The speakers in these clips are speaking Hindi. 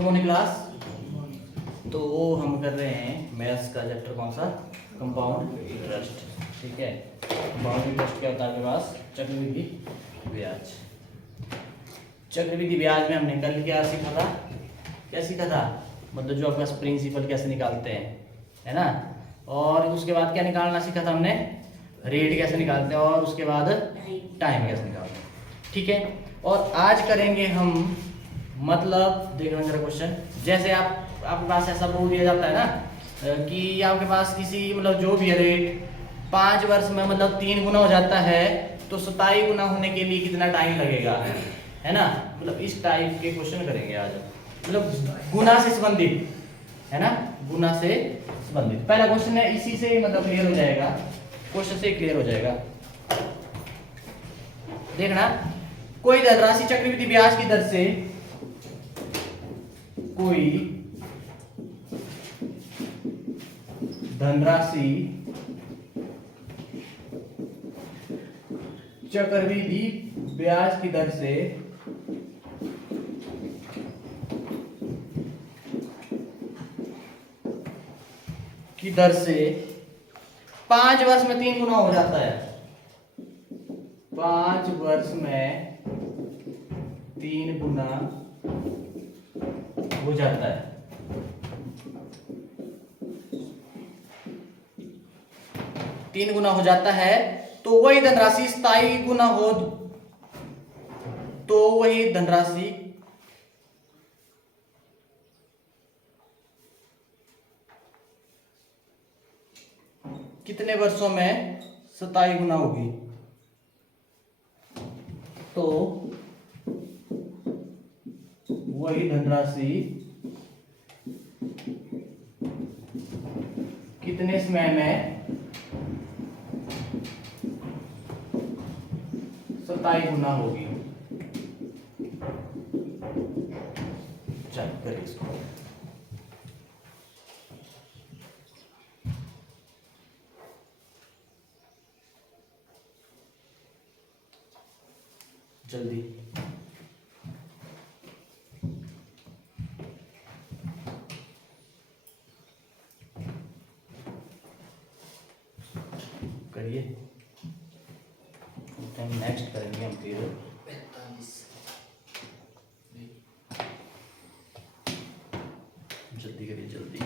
Good morning class. तो हम कर रहे हैं मैथ्स का चैप्टर कौन सा, कंपाउंड इंटरेस्ट। ठीक है, कंपाउंड इंटरेस्ट क्या होता है आपके पास, चक्रवृद्धि ब्याज। चक्रवृद्धि ब्याज में हमने कल क्या सीखा था, क्या सीखा था, मतलब जो आपके पास प्रिंसिपल कैसे निकालते हैं, है ना। और उसके बाद क्या निकालना सीखा था हमने, रेट कैसे निकालते हैं, और उसके बाद टाइम कैसे निकालते हैं। ठीक है, और आज करेंगे हम, मतलब देखना जरा क्वेश्चन, जैसे आपके पास ऐसा बोल दिया जाता है ना कि आपके पास किसी मतलब जो भी है रेट 5 वर्ष में मतलब 3 गुना हो जाता है, तो 27 गुना होने के लिए कितना टाइम लगेगा, है ना। मतलब इस टाइप के क्वेश्चन करेंगे आज, मतलब गुना से संबंधित, है ना, गुना से संबंधित। पहला क्वेश्चन है, इसी से मतलब क्लियर हो जाएगा, क्वेश्चन से क्लियर हो जाएगा। देखना, कोई धनराशि चक्रवृद्धि ब्याज की दर से, कोई धनराशि चक्रवृद्धि ब्याज की दर से की दर से 5 वर्ष में 3 गुना हो जाता है, 5 वर्ष में 3 गुना हो जाता है। 3 गुना हो जाता है, तो वही धनराशि 27 गुना हो, तो वही धनराशि कितने वर्षों में 27 गुना होगी, तो वही धनराशि कितने समय में 27 गुना होगी। चल करिए इसको। जल्दी करिए, नेक्स्ट करेंगे हम फिर 45। जल्दी करिए जल्दी।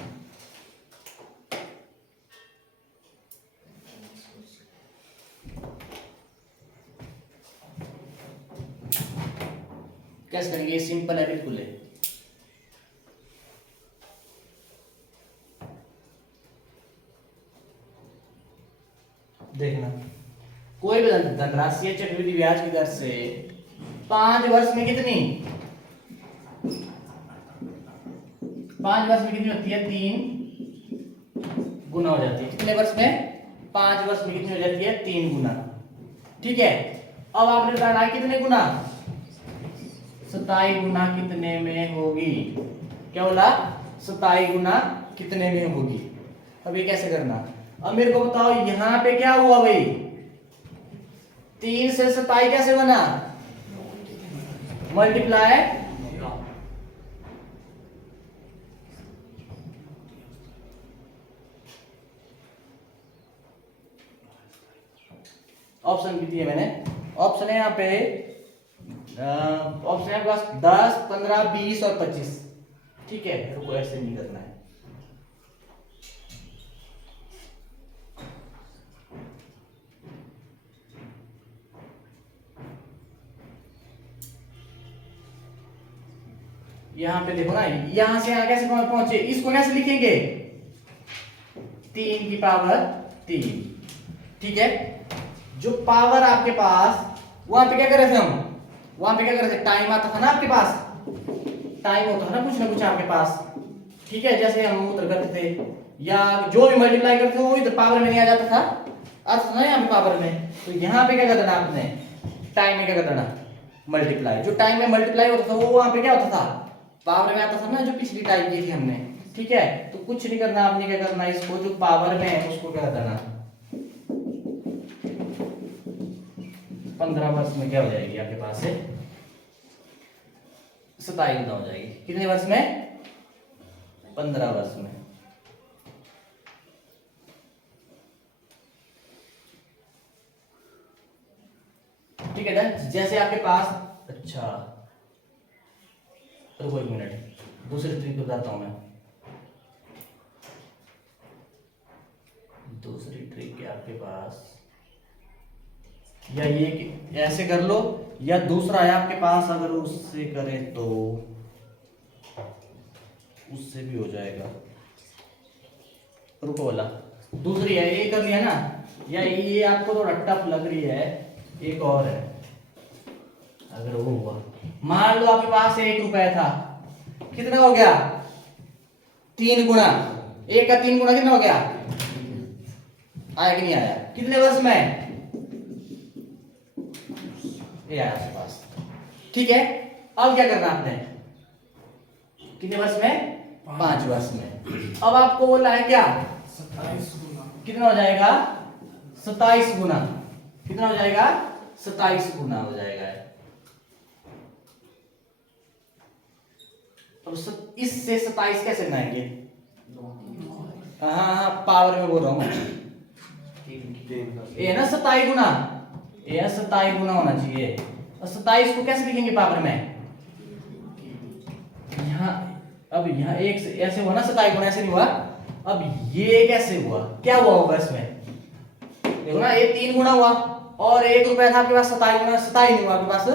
कैसे करेंगे, सिंपल है बिल्कुल है। देखना, कोई भी धनराशि चक्रवृद्धि ब्याज की दर से 5 वर्ष में कितनी, 5 वर्ष में कितनी होती है, 3 गुना हो जाती है। कितने वर्ष में, 5 वर्ष में कितनी हो जाती है, 3 गुना। ठीक है, अब आपने बताना है कितने गुना, 27 गुना कितने में होगी। क्या बोला, 27 गुना कितने में होगी। अब ये कैसे करना, अब मेरे को बताओ, यहां पे क्या हुआ भाई, 3 से 27 कैसे बना, मल्टीप्लाई, ऑप्शन भी दिए मैंने, ऑप्शन है यहाँ पे, ऑप्शन है आपके पास 10, 15, 20 और 25। ठीक है, रुको ऐसे नहीं करना है। यहां पे देखो ना, यहां से यहां कैसे पहुंचे, इसको कैसे लिखेंगे, 3 की पावर 3। ठीक है, जो पावर आपके पास, वहां पे क्या कर रहे थे हम, वहां पे क्या कर रहे थे, टाइम आता था ना आपके पास, टाइम होता था ना कुछ आपके पास। ठीक है, जैसे हम उत्तर करते थे या जो भी मल्टीप्लाई करते थे वो इधर पावर में नहीं आ जाता था, अर्थ ना यहाँ पे पावर में। तो यहाँ पे क्या कर देना आपने, टाइम में क्या कर देना, मल्टीप्लाई। जो टाइम में मल्टीप्लाई होता था वो वहां पे क्या होता था, पावर में आता था ना, जो पिछली टाइप की थी हमने। ठीक है, तो कुछ नहीं करना आपने, क्या करना, इसको जो पावर में है उसको क्या करना, 15 वर्ष में क्या हो जाएगी आपके पास से 27 गुना हो जाएगी। कितने वर्ष में, 15 वर्ष में। ठीक है डन। जैसे आपके पास, अच्छा रुको एक मिनट, दूसरी ट्रिक बताता हूं मैं। दूसरी ट्रिक है आपके पास, या ये कि ऐसे कर लो, या दूसरा है आपके पास, अगर उससे करें तो उससे भी हो जाएगा। रुको वाला दूसरी है, ये कर लिया ना, या ये आपको थोड़ा टफ लग रही है, एक और है। अगर वो हुआ, मान लो आपके पास 1 रुपया था, कितना हो गया? 3 गुना। 1 का 3 गुना कितना हो गया? आया कि नहीं आया? कितने वर्ष में? ये आया आपके पास। ठीक है, अब क्या करना आपने? कितने वर्ष में? 5 वर्ष में। अब आपको बोला है क्या? 27 गुना। कितना हो जाएगा? 27 गुना। कितना हो जाएगा? 27 गुना हो जाएगा। अब इससे 27 कैसे बनाएंगे? हाँ, पावर में बोल रहा हूँ। ये ना 27 गुना, ये 27 गुना होना चाहिए। और 27 को कैसे लिखेंगे पावर में? यहाँ, अब यहाँ एक से ऐसे हुआ ना, 27 गुना ऐसे नहीं हुआ। अब ये कैसे हुआ? क्या हुआ होगा इसमें? देखो ना, ये 3 गुना हुआ, और 1 रुपया था आपके पास, 27 गुना 27 नहीं हुआ आपके पास।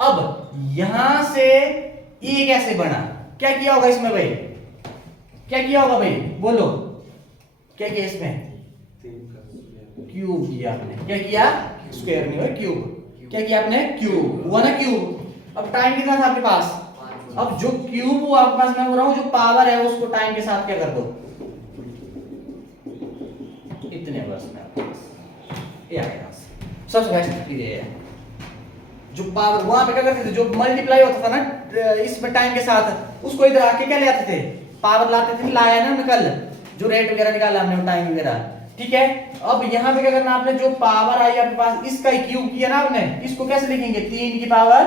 अब यहां से ये कैसे बना? क्या किया होगा इसमें भाई? क्या किया होगा भाई? बोलो, क्या किया इसमें? क्यूब किया आपने। क्या किया? स्क्वायर नहीं हुआ, क्यूब। क्या किया आपने? क्यूब हुआ ना, क्यूब। अब टाइम कितना था आपके पास? अब जो क्यूब हुआ आपके पास, मैं बोल रहा हूं जो पावर है उसको टाइम के साथ क्या कर दो, इतने वर्ष में आपके पास ये आएगा। सबसे बेस्ट ये है, जो पावर वहां पे क्या करते थे, जो मल्टीप्लाई होता था ना इसमें टाइम के साथ, उसको इधर आके क्या ले आते थे? पावर लाते थे। लाया ना कल, जो रेट वगैरह निकाला हमने, टाइम वगैरह। ठीक है, अब यहाँ पे क्या करना आपने? जो पावर आई आपके पास, इसका क्यूब किया ना आपने, इसको कैसे लिखेंगे? 3 की पावर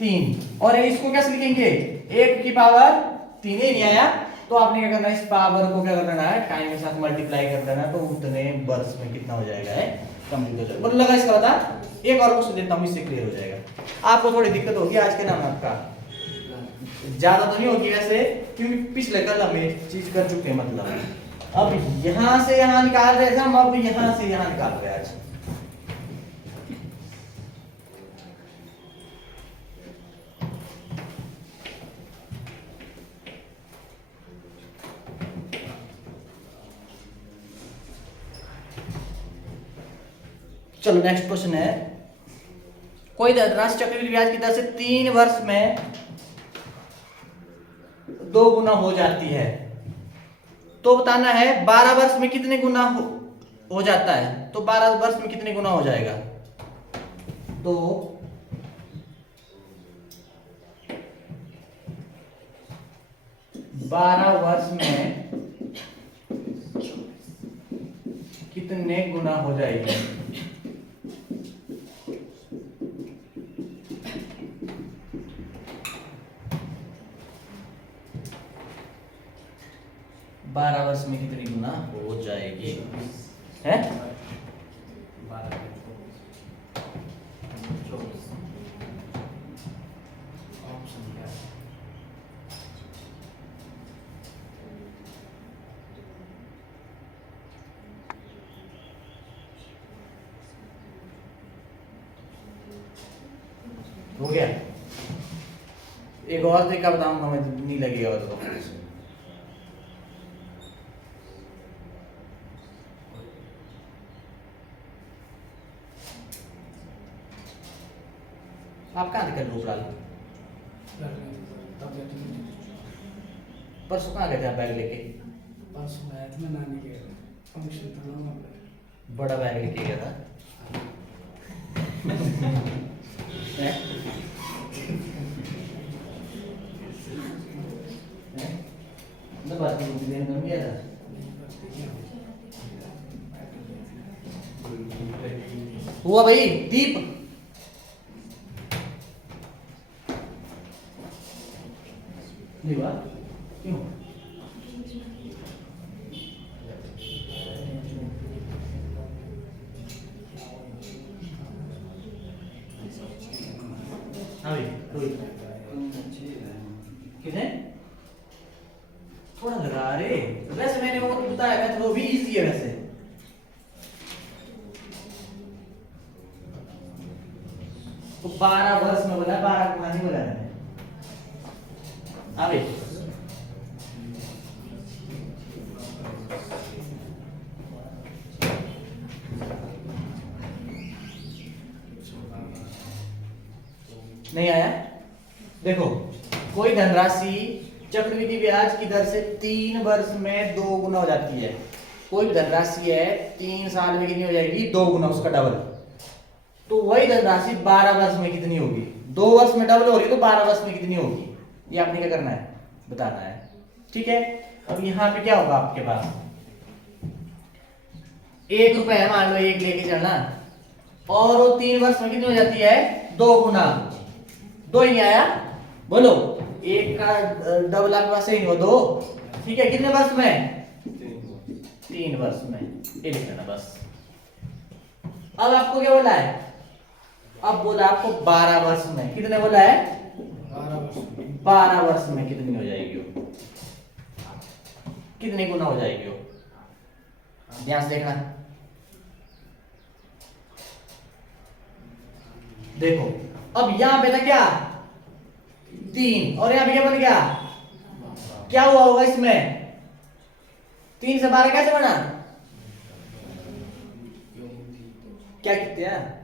3। और इसको कैसे लिखेंगे? 1 की पावर 3। ही नहीं आया तो आपने क्या करना है? इस पावर को क्या करना है? टाइम के साथ मल्टीप्लाई कर देना, तो उतने वर्ष में कितना हो जाएगा है? कंप्लीट हो जाएगा। लगा इसका बता। एक और क्वेश्चन देता हूँ, इससे क्लियर हो जाएगा। आपको थोड़ी दिक्कत होगी आज के नाम आपका, ज्यादा तो नहीं होगी वैसे, क्योंकि पिछले कल हम एक चीज कर चुके हैं। मतलब अब यहां से यहां निकाल रहे थे हम, अब यहां से यहां निकाल रहे हैं आज। चलो नेक्स्ट क्वेश्चन है, कोई धनराशि चक्रवृद्धि ब्याज की दर से 3 वर्ष में 2 गुना हो जाती है, तो बताना है 12 वर्ष में कितने गुना हो जाता है। तो 12 वर्ष में कितने गुना हो जाएगा? तो 12 वर्ष में कितने गुना हो जाएगी? बारह वर्ष में कितनी गुना हो जाएगी? है हो गया। एक और तरीका बताऊंगा मैं, नहीं लगेगा तो आप कहाँ थे? कल डाल परसों कहाँ गए थे आप बैग लेके? परसों आया था मैं नानी के फंक्शन था ना, वहाँ पे बड़ा बैग लेके गया था। बात गया था। हुआ भाई दीप, नहीं हुआ क्यों? कितने थोड़ा लगा रे, वैसे मैंने वो बताया था, वो भी इजी है वैसे। तो 12 वर्ष में बोला, 12 गुना नहीं बोला मैंने। अभी नहीं आया। देखो, कोई धनराशि चक्रवृद्धि ब्याज की दर से 3 वर्ष में 2 गुना हो जाती है। कोई धनराशि है 3 साल में कितनी हो जाएगी, 2 गुना, उसका डबल। तो वही धनराशि 12 वर्ष में कितनी होगी, 2 वर्ष में डबल हो रही है तो 12 वर्ष में कितनी होगी, ये आपने क्या करना है, बताना है। ठीक है, अब यहाँ पे क्या होगा आपके पास, 1 रुपए है, मान लो 1 लेके चलना, और वो 3 वर्ष में कितनी हो जाती है, 2 गुना। 2 ही नहीं आया, बोलो, 1 का डबल आपके पास ही नहीं हो, 2। ठीक है, कितने वर्ष में, 3 वर्ष में, ये लिख लेना बस। अब आपको क्या बोला है, अब बोला आपको 12 वर्ष में, कितने बोला है, 12 वर्ष में कितनी हो जाएगी वो, कितनी गुना हो जाएगी वो, ध्यान से देखना। देखो, अब यहां पे था क्या, 3, और यहां पे क्या बन गया, क्या हुआ होगा इसमें, 3 से 12 कैसे बना, क्या कहते हैं,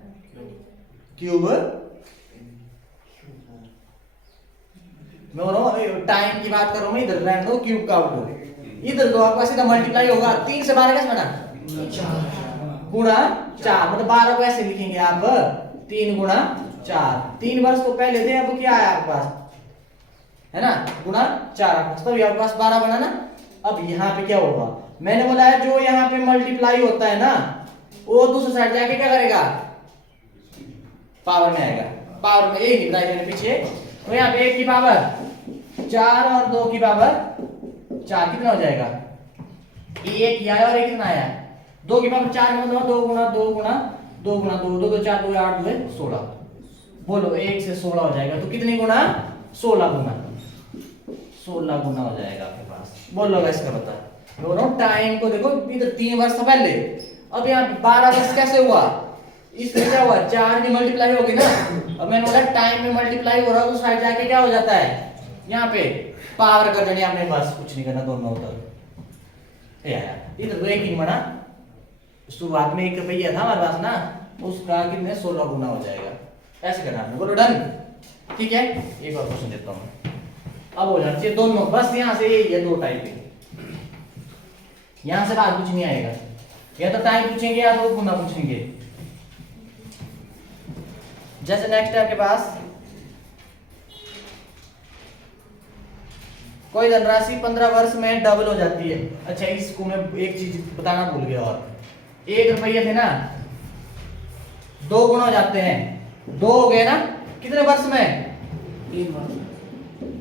क्यूब। मैं बोल रहा हूं, टाइम की बात कर रहा हूं मैं, इधर रहने दो, क्यूब का आउट, इधर तो आपका सीधा मल्टीप्लाई होगा। 3 से 12 कैसे बना, गुणा 4, मतलब 12 को ऐसे लिखेंगे आप, 3 गुणा 4। 3 वर्ष तो पहले थे, अब क्या है आपके पास, है ना, गुणा 4 आपके पास, तभी आपके पास 12 बना ना। अब यहाँ पे क्या होगा, मैंने बोला है जो यहाँ पे मल्टीप्लाई होता है ना, वो दूसरी साइड जाके क्या करेगा, पावर में आएगा। पावर में एक नहीं बताया मैंने पीछे, तो यहाँ पे 1 की पावर 4 और 2 की पावर 4, कितना हो जाएगा, 1 आया और 1 कितना आया, 2 की पावर 4 में, 2 गुना 2 गुना 2 गुना 2, 2 2 4 2 8 2 16। बोलो 1 से 16 हो जाएगा, तो कितनी गुना, 16 गुना, 16 गुना हो जाएगा आपके पास। बोलो इसका बता, दोनों टाइम को देखो, इधर 3 वर्ष पहले, अब यहाँ 12 वर्ष कैसे हुआ, इसमें क्या हुआ, 4 की मल्टीप्लाई होगी ना। अब मैंने बोला टाइम में मल्टीप्लाई हो रहा है, तो साइड जाके क्या हो जाता है, यहाँ पे पावर कर देनी आपने, बस कुछ नहीं करना, दोनों उधर यार, इधर तो 1 ही बना, शुरुआत में 1 रुपया था हमारे पास ना, उसका कितने 16 गुना हो जाएगा, ऐसे करना आपने। बोलो डन। ठीक है, एक और क्वेश्चन देता हूँ, अब हो जाना चाहिए दोनों, बस यहाँ से ये 2 टाइप है, यहां से बात कुछ नहीं आएगा, या तो टाइम पूछेंगे या तो गुना पूछेंगे। जैसे नेक्स्ट है आपके पास, कोई धनराशि 15 वर्ष में डबल हो जाती है। अच्छा, इसको मैं एक चीज बताना भूल गया, और 1 रुपये थे ना, 2 गुना हो जाते हैं, 2 हो गए ना, कितने वर्ष में,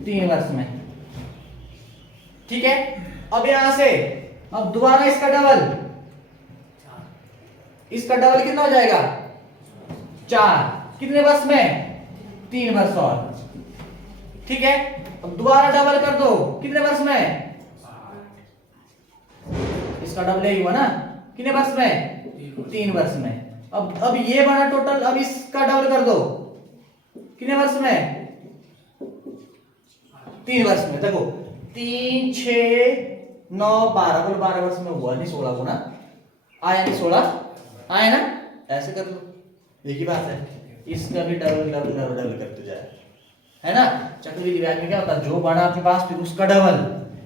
3 वर्ष में। ठीक है, अब यहां से अब दोबारा इसका डबल, इसका डबल कितना हो जाएगा, 4, कितने वर्ष में, 3 वर्ष और। ठीक है, अब दोबारा डबल कर दो, कितने वर्ष में, इसका डबल ही हुआ ना, कितने वर्ष में, 3 वर्ष में। अब ये बना टोटल, अब इसका डबल कर दो, कितने वर्ष में, 3 वर्ष में। देखो 3 6 9 12, बोलो 12 वर्ष में हुआ नहीं, 16 गुना आया नहीं, 16 आया ना, ऐसे कर लो, एक ही बात है। इसका भी डबल डबल डबल डबल करते जाए, है ना। चक्रवृद्धि ब्याज में क्या होता है, जो बड़ा आपके पास फिर उसका डबल,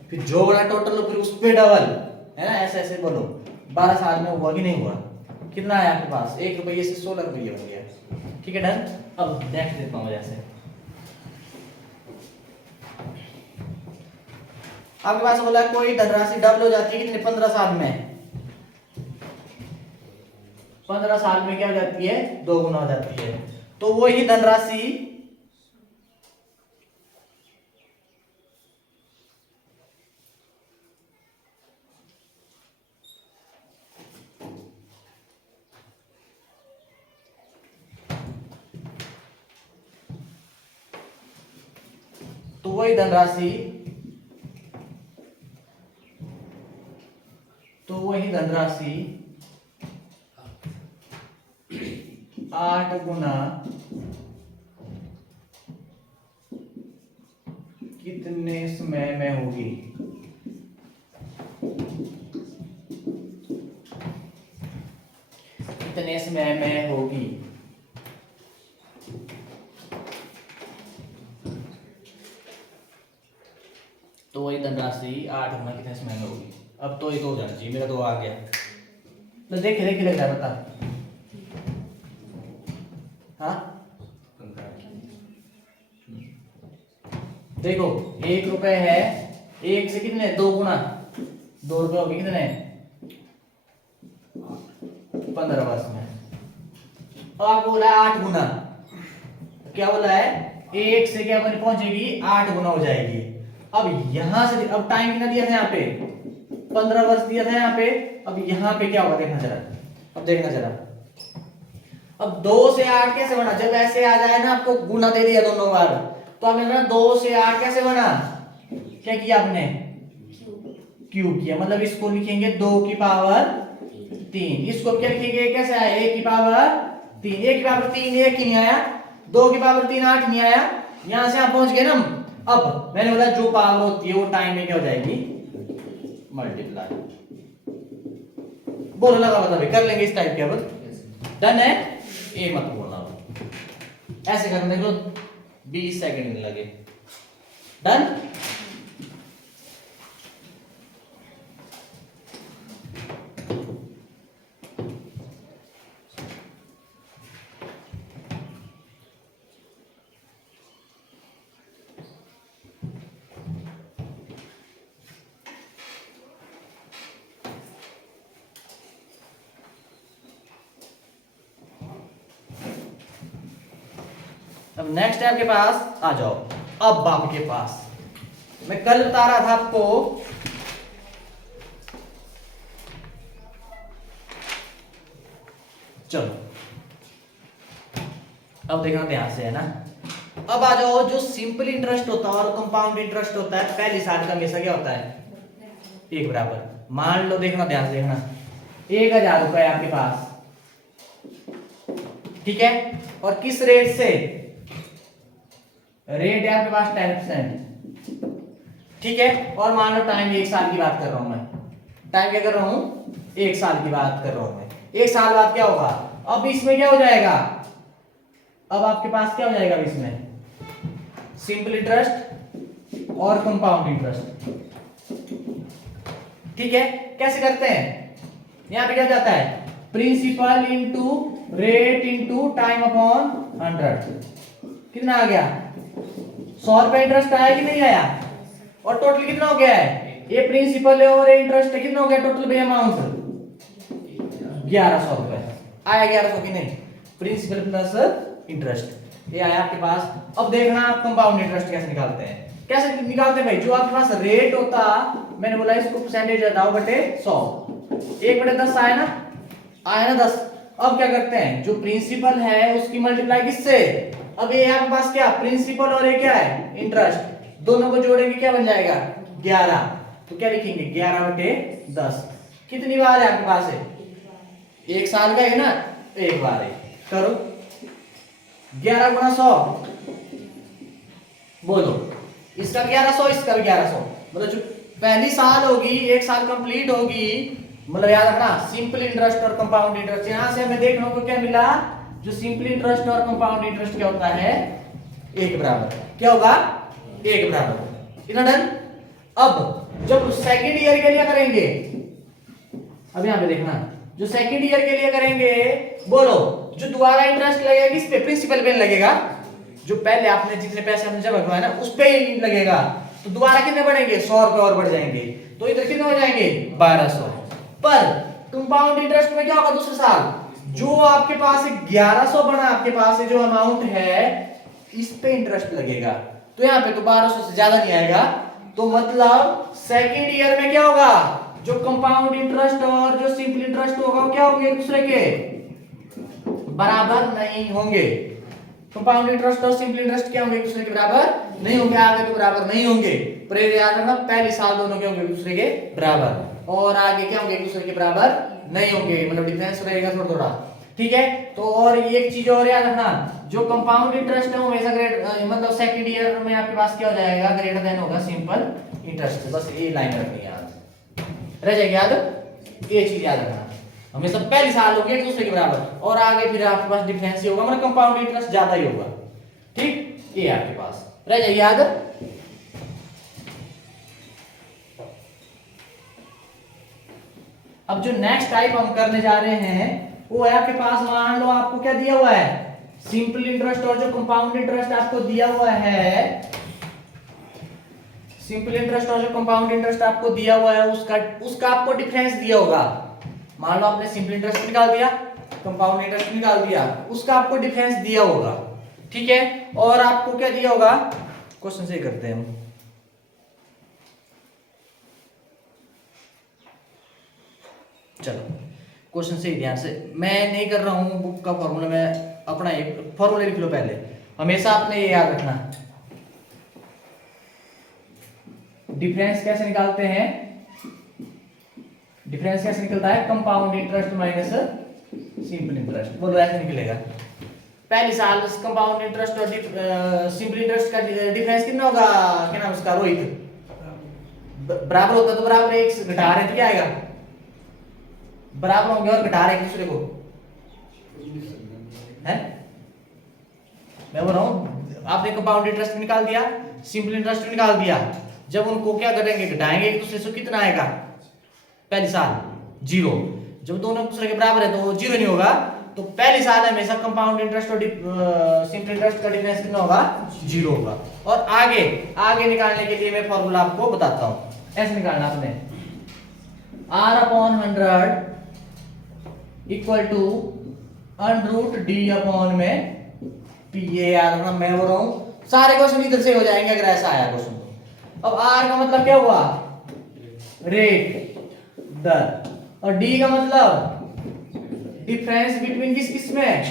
फिर जो बड़ा टोटल फिर उस पे डबल, है ना, ऐसे ऐसे बोलो। 12 साल में हुआ कि नहीं हुआ, कितना आया आपके पास, 1 रुपये से 16 रुपये बन गया। ठीक है, डन। अब नेक्स्ट देता हूँ, जैसे आपके पास बोला कोई धनराशि डबल हो जाती है कितने, 15 साल में, 15 साल में क्या हो जाती है, 2 गुना हो जाती है। तो वही धनराशि वही धनराशि 8 गुना कितने समय में होगी? कितने समय में होगी? तो वही धनराशि 8 गुना कितने समय में होगी? अब तो ये तो हो जाना चाहिए, मेरा तो आ गया। तो देखे देखे लग रहा है, बता। हाँ देखो 1 रुपए है, 1 से कितने 2 गुना, 2 रुपए हो गए कितने 15 वर्ष में। अब आपको बोला है 8 गुना, क्या बोला है 1 से क्या बनी पहुंचेगी 8 गुना हो जाएगी। अब यहां से अब टाइम कितना दिया था यहाँ पे 15 वर्ष दिया था यहाँ पे। अब यहाँ पे क्या होगा देखना जरा, अब देखना जरा। अब 2 से 8 कैसे बना, जब ऐसे आ जाए ना आपको गुना दे दिया दोनों बार, तो आपने ना 2 से 8 कैसे बना, क्या किया आपने क्यूब किया, मतलब इसको लिखेंगे 2 की पावर 3। इसको क्या लिखेंगे कैसे आया 1 की पावर 3। 1 की पावर 3 1 ही नहीं आया, 2 की पावर 3 8 नहीं आया, यहां से आप पहुंच गए ना। अब मैंने बोला जो पावर होती है वो टाइम में क्या हो जाएगी मल्टीप्लाई। बोलो लगा बता भाई, कर लेंगे इस टाइप के। अब डन है, ये मत बोलना, ऐसे करने देख लो 20 सेकंड नहीं लगे। डन। अब नेक्स्ट है आपके पास, आ जाओ अब आपके पास। मैं कल बता रहा था आपको चलो अब देखना ध्यान से है ना। अब आ जाओ, जो सिंपल इंटरेस्ट होता है और कंपाउंड इंटरेस्ट होता है पहली साल का हमेशा क्या होता है एक बराबर। मान लो देखना ध्यान से देखना 1000 रुपए आपके पास, ठीक है, और किस रेट से, रेट है आपके पास 10%, ठीक है, और मान लो टाइम 1 साल की बात कर रहा हूं मैं, टाइम क्या कर रहा हूं 1 साल की बात कर रहा हूं मैं। 1 साल बाद क्या होगा, अब इसमें क्या हो जाएगा, अब आपके पास क्या हो जाएगा इसमें सिंपल इंटरेस्ट और कंपाउंड इंटरेस्ट, ठीक है। कैसे करते हैं, यहां पे क्या जाता है principal into rate into time upon 100, कितना आ गया 100 रुपए इंटरेस्ट आया कि नहीं आया, और टोटल कितना हो गया है, ये प्रिंसिपल है और ये इंटरेस्ट है, कितना हो गया टोटल पे अमाउंट 1100 रुपए आया, 1100 की नहीं, प्रिंसिपल प्लस इंटरेस्ट ये आया आपके पास। अब देखना आप कंपाउंड इंटरेस्ट कैसे निकालते हैं। कैसे निकालते हैं भाई, जो आपके पास रेट होता, मैंने बोला इसको परसेंटेज हटाओ बटे 100, 1/10 आया ना, आया ना 10। अब क्या करते हैं, जो प्रिंसिपल है उसकी मल्टीप्लाई किससे, अब ये आपके पास क्या प्रिंसिपल और ये क्या है इंटरेस्ट, दोनों को जोड़ेंगे क्या बन जाएगा 11, तो क्या लिखेंगे 11/10। कितनी बार है आपके पास है 1 साल का है ना, एक बार है, करो 11 गुना 100, बोलो इसका 1100 इसका भी 1100, मतलब जो पहली साल होगी 1 साल कंप्लीट होगी, मतलब याद रखना सिंपल इंटरेस्ट और कंपाउंड इंटरेस्ट। यहां से हमें देखने को क्या मिला, जो सिंपल इंटरेस्ट और कंपाउंड इंटरेस्ट क्या होता है एक बराबर, क्या होगा एक बराबर, इतना डन। अब जब सेकंड ईयर के लिए करेंगे, अब यहां पे देखना जो सेकंड ईयर के लिए करेंगे, बोलो जो दोबारा इंटरेस्ट लगेगा किस पे, प्रिंसिपल पे लगेगा, जो पहले आपने जितने पैसे हमने जमा करवाए ना उस पे ही लगेगा, तो दोबारा कितने बढ़ेंगे 100 रुपए और बढ़ जाएंगे, तो इधर कितने हो जाएंगे 1200। पर कंपाउंड इंटरेस्ट में क्या होगा दूसरे साल, जो आपके पास 1100 बना आपके पास जो अमाउंट है इस पे इंटरेस्ट लगेगा, तो यहाँ पे तो 1200 से ज्यादा नहीं आएगा, तो मतलब सेकेंड ईयर में क्या होगा, जो कंपाउंड इंटरेस्ट और जो सिंपल इंटरेस्ट होगा वो क्या होंगे एक दूसरे के बराबर नहीं होंगे, कंपाउंड इंटरेस्ट और सिंपल इंटरेस्ट क्या होंगे, एक दूसरे के बराबर नहीं होंगे, आगे तो बराबर नहीं होंगे, पर ये याद रखना पहले साल दोनों के होंगे एक दूसरे के बराबर, और आगे क्या होंगे एक दूसरे के बराबर नहीं होंगे, मतलब डिफरेंस रहेगा थोड़ा थोड़ा, ठीक है। तो और एक चीज और याद रखना, जो कंपाउंड इंटरेस्ट है वो हमेशा मतलब सेकंड ईयर में आपके पास क्या हो जाएगा, ग्रेटर देन होगा सिंपल इंटरेस्ट। बस ये लाइन रखनी है याद, रह जाएगी याद, ये चीज याद रखना, हमेशा पहले साल होंगे एक दूसरे के बराबर, और आगे फिर आपके पास डिफरेंस ही होगा, मतलब कंपाउंड इंटरेस्ट ज्यादा ही होगा, ठीक, ये आपके पास रह जाएगी याद। अब जो नेक्स्ट टाइप हम करने जा रहे हैं वो है आपके पास, मान लो आपको क्या दिया हुआ है, सिंपल इंटरेस्ट और जो कंपाउंड इंटरेस्ट आपको दिया हुआ है, सिंपल इंटरेस्ट और जो कंपाउंड इंटरेस्ट आपको दिया हुआ है उसका आपको डिफरेंस दिया होगा। मान लो आपने सिंपल इंटरेस्ट निकाल दिया, कंपाउंड इंटरेस्ट निकाल दिया, उसका आपको डिफरेंस दिया होगा, ठीक है। और आपको क्या दिया होगा, क्वेश्चन से करते हैं हम, चलो क्वेश्चन से ही ध्यान से, मैं नहीं कर रहा हूं बुक का फॉर्मूला, मैं अपना एक फॉर्मूला लिख लो पहले, हमेशा आपने ये याद रखना, डिफरेंस कैसे निकालते हैं, डिफरेंस कैसे निकलता है, compound interest minus simple interest, बोलो ऐसे निकलेगा। पहले साल कंपाउंड इंटरेस्ट और सिंपल इंटरेस्ट का डिफरेंस कितना होगा, क्या नाम उसका, रोहित, बराबर होता तो बराबर, एक घटा रहे तो क्या आएगा, बराबर होंगे और घटा रहे एक दूसरे को, है मैं बोल रहा हूं, आपने कंपाउंड इंटरेस्ट निकाल दिया, सिंपल इंटरेस्ट निकाल दिया, जब उनको क्या करेंगे, घटाएंगे एक दूसरे से, कितना आएगा पहले साल, जीरो, जब दोनों एक दूसरे के बराबर है तो जीरो नहीं होगा, तो पहले साल हमेशा कंपाउंड इंटरेस्ट और सिंपल इंटरेस्ट का डिफरेंस कितना होगा, जीरो होगा। और आगे आगे निकालने के लिए मैं फॉर्मूला आपको बताता हूं, ऐसे निकालना आपने, R/100 equal to √d upon में p, ये याद रखना, मैं बोल रहा हूं सारे क्वेश्चन इधर से हो जाएंगे अगर ऐसा आया क्वेश्चन तो। अब r का मतलब क्या हुआ, रेट, दर, और d का मतलब डिफरेंस बिटवीन किस किस में,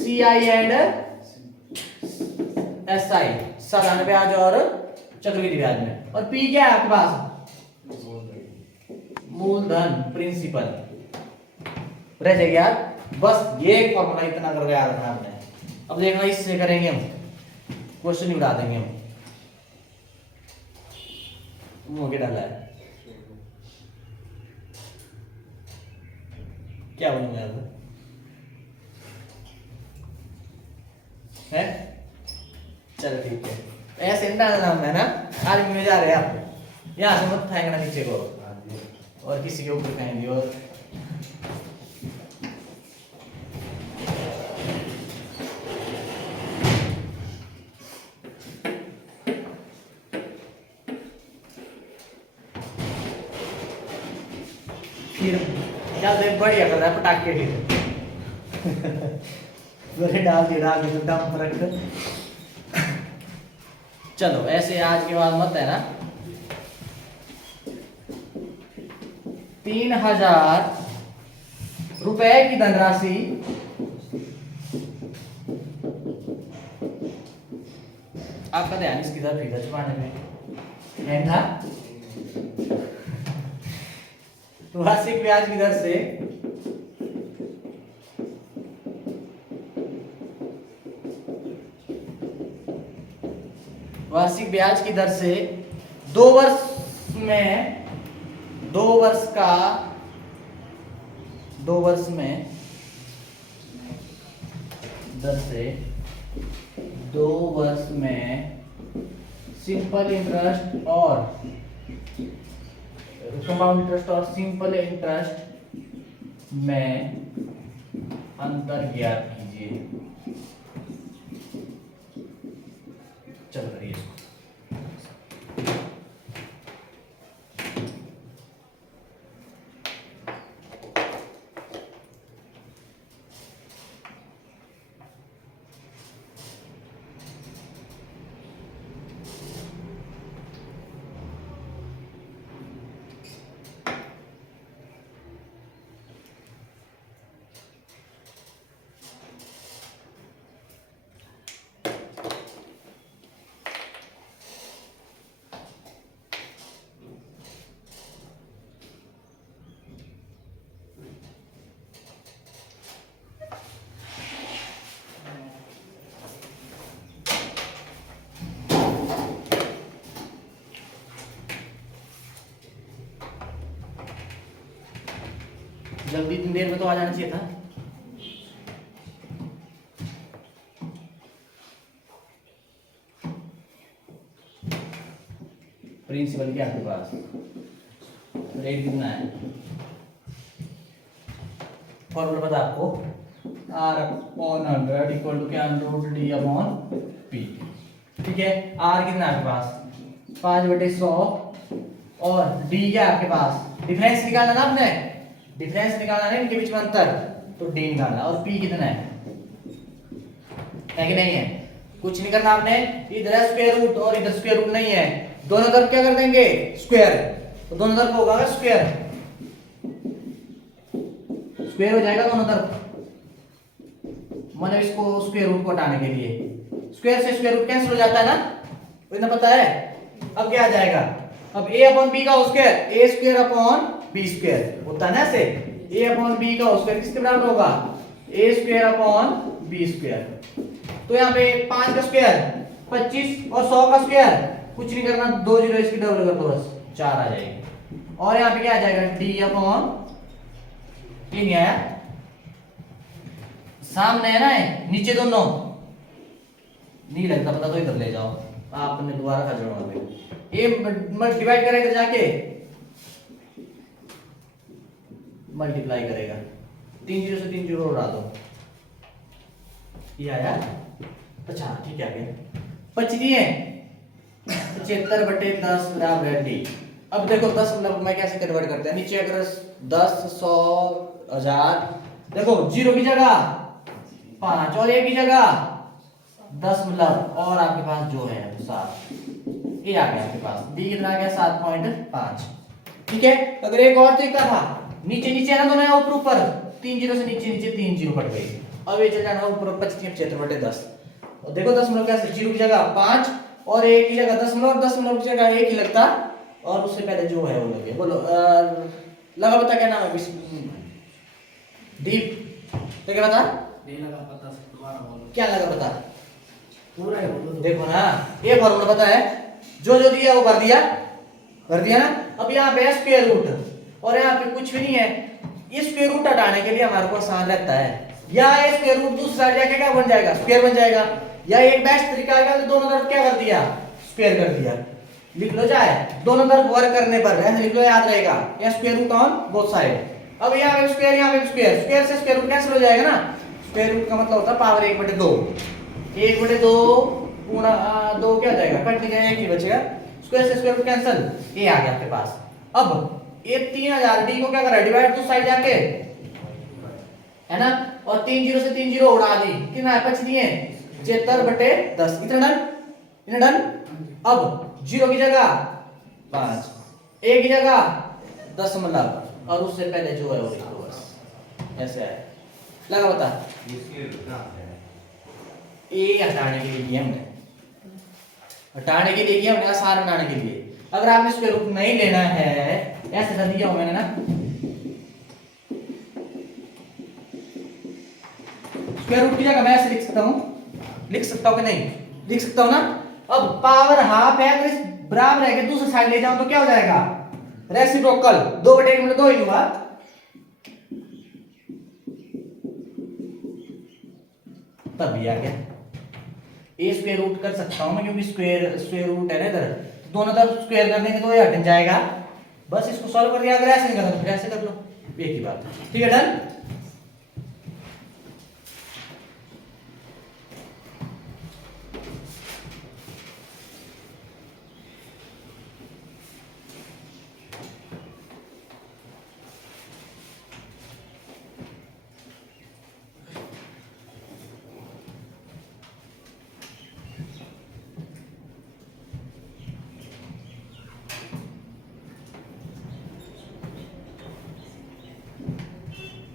CI एंड SI, साधारण ब्याज और चक्रवृद्धि ब्याज में, और p क्या है आपके पास, मूलधन, प्रिंसिपल, रह जाएगी यार, बस ये फॉर्मूला इतना करके याद रखना आपने। अब देखना इससे करेंगे हम, क्वेश्चन ही उड़ा देंगे हम, मुंह के डाला है, क्या बोलूंगा यार, है चलो ठीक है, ऐसे नाम है ना, आर्मी में जा रहे हैं आप, यहाँ से मत फेंकना नीचे को, और किसी के ऊपर फेंक दियो, और फिर क्या बढ़िया कर रहा है पटाखे फिर डाल के तो दम रख, चलो ऐसे आज के बाद मत है ना, 3000 रुपए की धनराशि आपका ध्यान इसकी तरफ फिगर छुपाने में है था, वार्षिक ब्याज की दर से वार्षिक ब्याज की दर से 2 वर्ष में 2 वर्ष का 2 वर्ष में दर से 2 वर्ष में सिंपल इंटरेस्ट और कंपाउंड इंटरेस्ट और सिंपल इंटरेस्ट में अंतर ज्ञात कीजिए। चलो करिए इसको। जल्दी इतनी देर में तो आ जाना चाहिए था। प्रिंसिपल क्या आपके पास रेट कितना है? फॉर्मूला पता आपको, आर अपॉन 100 इक्वल टू क्या, रूट डी अपॉन पी। ठीक है, आर कितना है आपके पास 5/100 और डी क्या है आपके पास, डिफरेंस निकालना ना आपने, डिफरेंस निकालना है इनके बीच में अंतर, तो डी निकालना। और पी कितना है कि नहीं है, कुछ नहीं करना आपने, इधर स्क्वायर रूट और इधर स्क्वायर रूट नहीं है, दोनों तरफ क्या कर देंगे स्क्वायर, तो दोनों तरफ होगा स्क्वायर, स्क्वायर हो जाएगा दोनों तरफ, मतलब इसको स्क्वायर रूट को हटाने के लिए स्क्वायर से स्क्वायर रूट कैंसिल हो जाता है ना, तो इतना पता है। अब क्या आ जाएगा, अब a अपॉन b का square, a square upon b square होता है ना ऐसे, a अपॉन b का स्क्वायर किसके बराबर होगा, a square upon b square. तो यहाँ पे 5 का स्क्वायर 25 और 100 का स्क्वायर, कुछ नहीं करना, 2 जीरो इसकी डबल कर दो बस, 4 आ जाएगी। और यहाँ पे क्या आ जाएगा, d अपॉन, ये नहीं आया, सामने है ना नीचे दोनों नहीं लगता पता, तो इधर ले जाओ, आपने दोबारा का जोड़ना है, ये डिवाइड करेगा जाके मल्टीप्लाई करेगा, 3 जीरो से 3 जीरो उड़ा दो, ये आया 50। ठीक है, आगे 75/10 बराबर डी। अब देखो 10 मतलब मैं कैसे कन्वर्ट करते हैं, नीचे अगर 10 100 1000, देखो जीरो की जगह 5 और 1 की जगह 10 मतलब, और आपके पास जो है 7, ये आ गया आपके पास, डी कितना आ गया 7.5। ठीक है, अगर एक और तरीका था, नीचे नीचे ना दोनों ऊपर ऊपर, 3 जीरो से नीचे नीचे 3 जीरो कट गई, अब ये चल जाना ऊपर 75/10, और देखो 10 मतलब कैसे, जीरो की जगह 5 और 1 की जगह 10 मतलब, 10 मतलब की जगह 1 ही लगता, और उससे पहले जो है वो लगे, बोलो लगा पता क्या नाम है, दीप, तो क्या बता, नहीं लगा पता, दोबारा बोलो। क्या लगा पता, पूरा ही बोलो। देखो ना, ये फॉर्मूला पता है, जो जो दिया वो भर दिया, भर दिया ना। अब यहाँ पे स्क्वायर रूट और यहाँ पे कुछ भी नहीं है, ये स्क्वायर रूट हटाने के लिए हमारे को आसान रहता है, या ये स्क्वायर रूट दूसरी साइड जाके क्या बन जाएगा, स्क्वायर बन जाएगा, या एक बेस्ट तरीका है तो दोनों तरफ क्या कर दिया, स्क्वायर कर दिया, लिख लो चाहे दोनों तरफ वर्क करने पर ऐसे लिख लो, याद रहेगा, या square root on both side. अब यहाँ पे स्क्वायर, यहाँ पे स्क्वायर, स्क्वायर से स्क्वायर रूट कैंसिल हो जाएगा ना, स्क्वायर रूट का मतलब होता है पावर 1/2, 1/2 पूरा 2 क्या हो जाएगा, कट नहीं जाएगा, एक ही बचेगा, स्क्वायर से स्क्वायर रूट कैंसिल, ये आ गया आपके पास। अब ये 3000 डी को क्या करा, डिवाइड टू साइड जाके, है ना, और 3 जीरो से 3 जीरो उड़ा दी, कितना है, 25 है, 75/10, इतना डन, इतना डन। अब जीरो की जगह 5, 1 की जगह 10 मतलब, और उससे पहले जो है वो लिख दो बस, ऐसे है, लगा बता, ये हटाने के लिए किया हमने, हटाने के लिए किया हमने, आसान बनाने के लिए। अगर आपने स्क्वायर रूट नहीं लेना है, ऐसे कर दिया हो मैंने ना, स्क्वायर रूट की जगह मैं ऐसे लिख सकता हूं, लिख सकता हूं कि नहीं, लिख सकता हूं ना। अब पावर हाफ है, अगर इस बराबर है कि दूसरी साइड ले जाऊं तो क्या हो जाएगा, रेसिप्रोकल, 2/1 मतलब 2 ही हुआ, तब भी आ गया। ए स्क्वायर रूट कर सकता हूं मैं, क्योंकि स्क्वायर रूट है ना इधर, तो दोनों तरफ स्क्वायर कर देंगे तो ये हट जाएगा, बस इसको सॉल्व कर दिया। अगर ऐसे नहीं करना तो फिर ऐसे कर लो, एक ही बात, ठीक है, डन।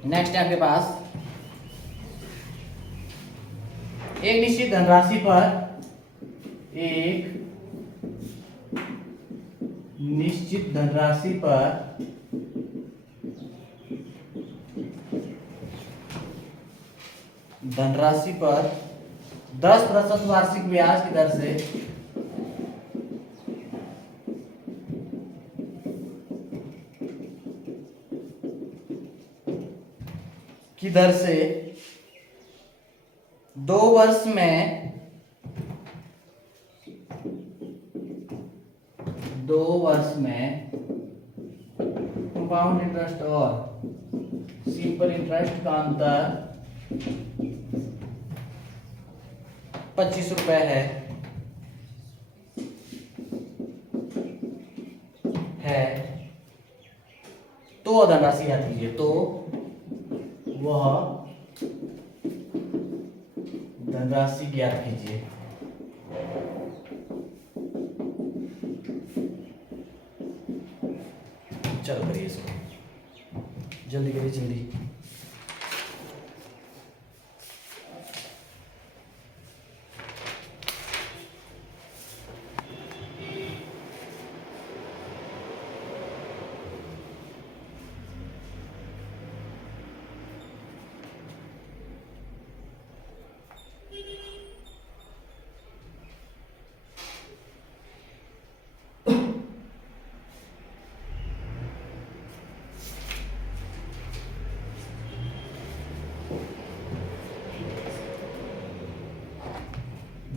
नेक्स्ट है आपके पास, एक निश्चित धनराशि पर, एक निश्चित धनराशि पर धनराशि पर 10% वार्षिक ब्याज की दर से की दर से 2 वर्ष में 2 वर्ष में कंपाउंड इंटरेस्ट और सिंपल इंटरेस्ट का अंतर 25 रुपए है तो धनराशि याद कीजिए, तो वह धनराशि ज्ञात कीजिए। चलो करिए इसको, जल्दी करिए जल्दी।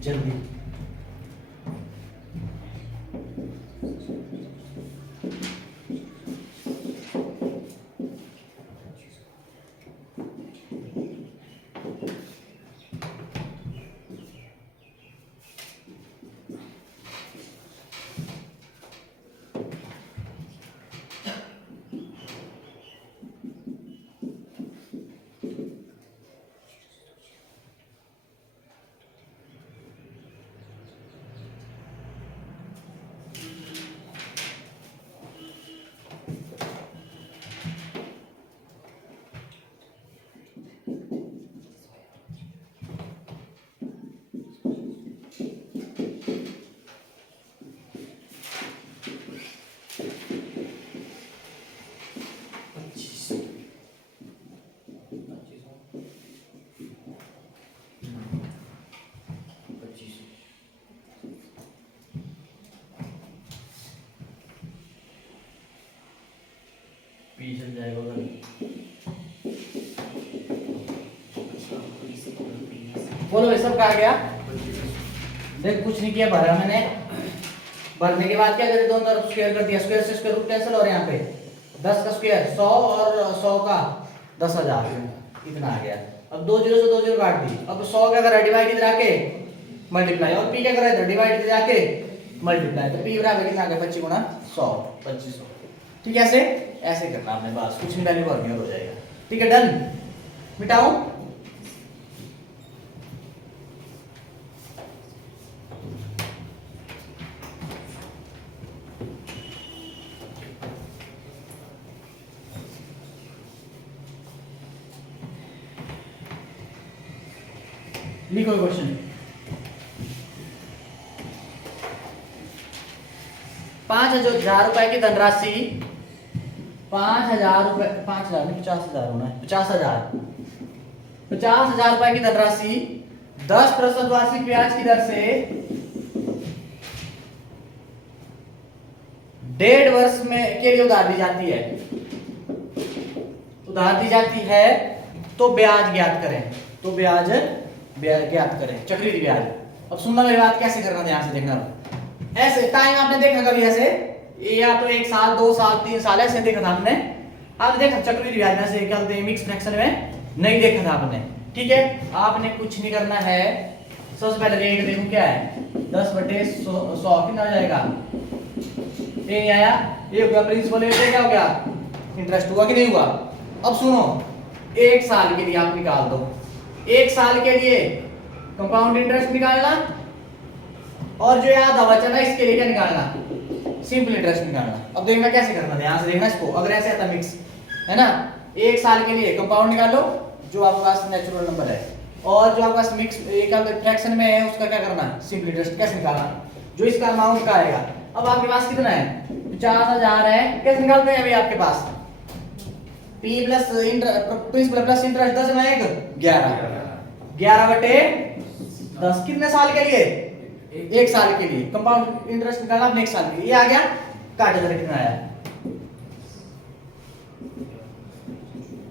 जल्दी पी चल जाएगा उधर। बोलो भाई सब कहा गया? देख कुछ नहीं किया, भरा मैंने। भरने के बाद क्या करे, दोनों तरफ स्क्वायर कर दिया, स्क्वायर से स्क्वायर रूट कैंसिल और यहाँ पे 10 का स्क्वायर 100 और 100 का 10,000, इतना आ गया। अब 2 0 से 2 0 काट दी। अब 100 क्या करा, डिवाइड इधर आके मल्टीप्लाई, और पी क्या करा इधर डिवाइड इधर आके मल्टीप्लाई, तो पी बराबर कितना आ गया 25 गुना 100, 2500। ठीक है, ऐसे ऐसे करना आपने, बस कुछ नहीं वैल्यू वर्ग हो जाएगा। ठीक है, डन। मिटाओ। लिखो क्वेश्चन। 5,000 रुपए की धनराशि, 5,000 रुपए, 5,000 नहीं 50,000 होना है, 50,000 रुपए की धनराशि 10% वार्षिक ब्याज की दर से 1.5 वर्ष में के लिए उधार दी जाती है। उधार दी जाती है तो ब्याज ज्ञात करें, तो ब्याज ज्ञात करें, चक्रवृद्धि ब्याज। अब सुनना मेरी बात, कैसे करना, ध्यान से देखना। ऐसे टाइम आपने देखा कभी ऐसे, या तो 1 साल 2 साल 3 साल ऐसे देखा था आपने? आपने देखा चक्रवृद्धि ब्याज में से क्या बोलते हैं, मिक्स फ्रैक्शन में नहीं देखा था आपने। ठीक है, आपने कुछ नहीं करना है। सबसे पहले रेट देखो क्या है, 10/100 कितना हो जाएगा, ये आया, ये हो गया प्रिंसिपल रेट, क्या हो गया इंटरेस्ट, हुआ कि नहीं हुआ। अब सुनो, 1 साल के लिए आप निकाल दो, 1 साल के लिए कंपाउंड इंटरेस्ट निकालना, और जो याद बचा ना इसके लिए क्या निकालना, सिंपल इंटरेस्ट निकालना। अब देखना कैसे करना, ध्यान से देखना इसको। अगर ऐसे आता मिक्स है ना, 1 साल के लिए कंपाउंड निकालो जो आपके पास नेचुरल नंबर है, और जो आपके पास मिक्स एक फ्रैक्शन में है उसका क्या करना, सिंपल इंटरेस्ट कैसे निकालना, जो इसका अमाउंट का आएगा। अब आपके पास कितना है, 50,000 है, कैसे निकालते हैं अभी आपके पास, P plus principal plus interest 10 में 1 11/10 कितने साल के लिए, 1 साल के लिए। कंपाउंड इंटरेस्ट निकालना आपने 1 साल के लिए, ये आ गया, काट इधर कितना आया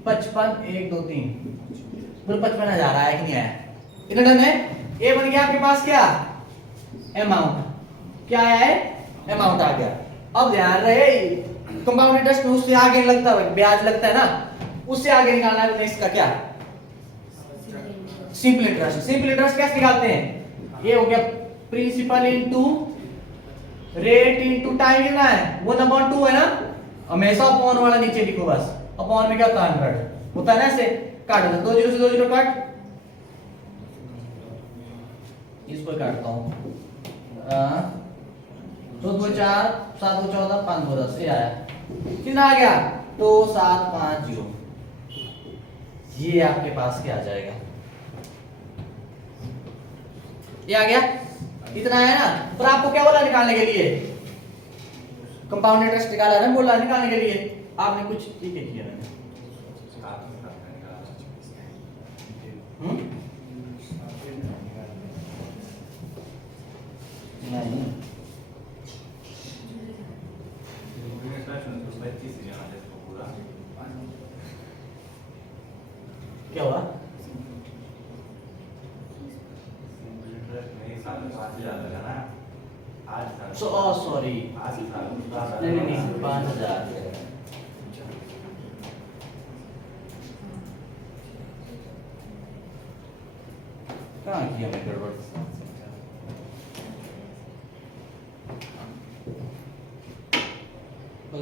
55 1 2 3 बोलो 55,000 आया कि नहीं आया? इतना डन है। ये बन गया आपके पास क्या? अमाउंट। क्या आया है? अमाउंट आ गया। अब ध्यान रहे कंपाउंड इंटरेस्ट में उससे आगे लगता है ब्याज लगता है ना, उससे आगे निकालना है इसका क्या? Simple interest. सिंपल इंटरेस्ट कैसे निकालते हैं? ये हो गया principal into rate into time कितना है? 1/2 है ना। हमेशा अपॉन वाला नीचे लिखो बस। अपॉन में क्या होता है? 100 होता है ना। ऐसे काट दो, 2 0 से 2 0 काट, इसको काटता हूं। 2 2 4 7 2 14 5 2 10 ये आया। कितना आ गया? 2750। ये आपके पास क्या आ जाएगा? ये आ गया। इतना है ना। पर आपको क्या बोला निकालने के लिए? कंपाउंड इंटरेस्ट निकाला है ना, बोला निकालने के लिए। आपने कुछ ठीक है किया मैंने। नहीं क्या हुआ? सॉरी नहीं 5,000 कहाँ किया मैं गड़बड़?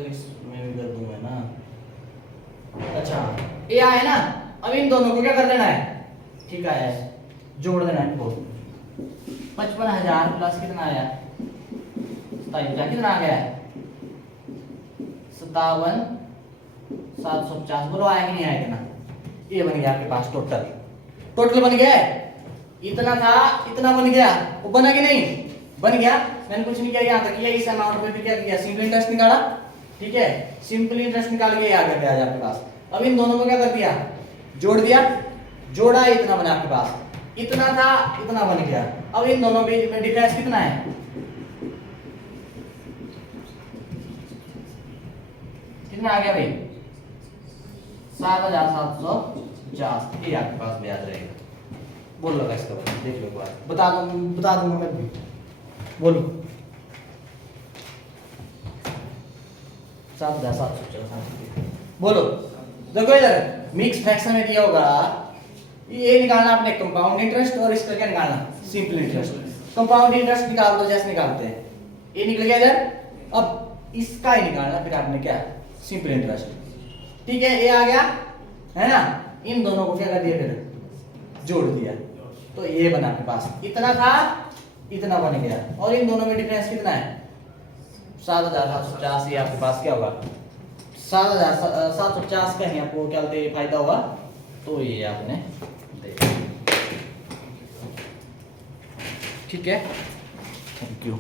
इसमें भी कर दूंगा ना। अच्छा ये आया ना। अब इन दोनों को क्या कर देना है? ठीक है, जोड़ देना है इनको। 55,000 प्लस कितना आया? 27,000 कितना आ गया? 57,750। बोलो आया कि नहीं आया? कितना? ये बन गया आपके पास टोटल। टोटल बन गया है। इतना था, इतना बन गया। वो बना कि नहीं? बन गया। मैंने कुछ नहीं किया, यहाँ तक किया। इस अमाउंट पे भी क्या किया? सिंपल इंटरेस्ट निकाला। ठीक है, सिंपल इंटरेस्ट निकाल के आ गया ब्याज आपके पास। अब इन दोनों को क्या कर दिया? जोड़ दिया। जोड़ा, इतना बना आपके पास। इतना था, इतना बन गया। अब इन दोनों में डिफरेंस कितना है? कितना आ गया भाई? 7,750। ये आपके पास ब्याज रहेगा। बोल लो इसका, देख लो एक बार। बता दूंगा मैं भी। बोलो 7,750। बोलो। देखो इधर मिक्स फ्रैक्शन में दिया होगा। ये निकालना आपने कंपाउंड इंटरेस्ट, और इसका क्या निकालना? Simple interest. कंपाउंड इंटरेस्ट निकाल दो जैसे निकालते हैं। ये निकल गया इधर। अब इसका ही निकालना फिर आपने क्या? Simple interest. ठीक है, ये आ गया है ना। इन दोनों को क्या कर दिया? फिर जोड़ दिया। तो ये बना आपके पास। इतना था, इतना बन गया। और इन दोनों में डिफरेंस कितना है? 7,750। ये आपके पास क्या होगा? 7,750 का ही आपको क्या बोलते हैं फायदा होगा। तो ये आपने देखा। ठीक है, थैंक यू।